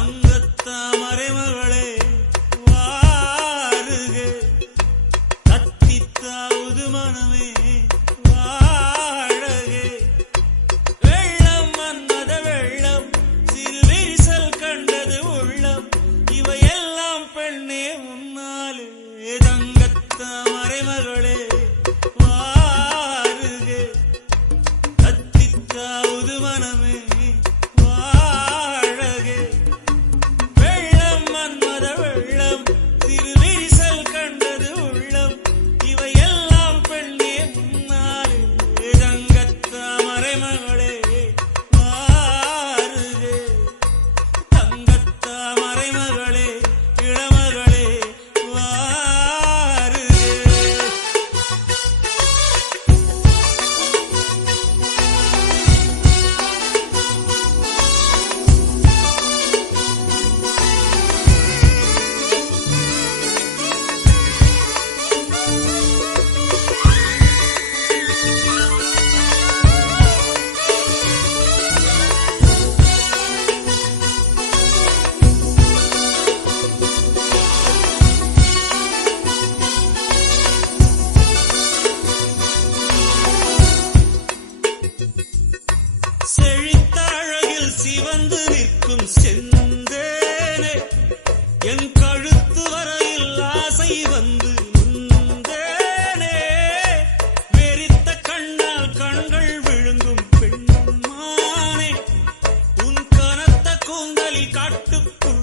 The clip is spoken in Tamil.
தங்கத்தாமரை மகளே வாருக, கத்தித்தாவது மனமே வாழக. வெள்ளம் வந்தத வெள்ளம், சிறு விரிசல் கண்டது உள்ளம், இவையெல்லாம் பெண்ணே உன்னாலே. தங்கத்தாமரை மகளே வாருக, கத்தித்தாவது மனமே வாழக. வெள்ளம் மன்மத வெள்ளம், சிறு விரிசல் கண்டது உள்ளம், இவையெல்லாம் பெண்ணே முன்னாலே. தங்கத்தாமரை மகளே வாருக, தங்கத்தாமரை மகளே இளமகளே வாருக. செழித்த அழகில் சிவந்து நிற்கும் செந்தேனே, என் கழுத்து வரையில் ஆசை வந்து நின்றேனே. வெறித்த கண்ணால் கண்கள் விழுங்கும் பெண்மானே, உன் கனத்த கூந்தலில் காட்டுக்குள்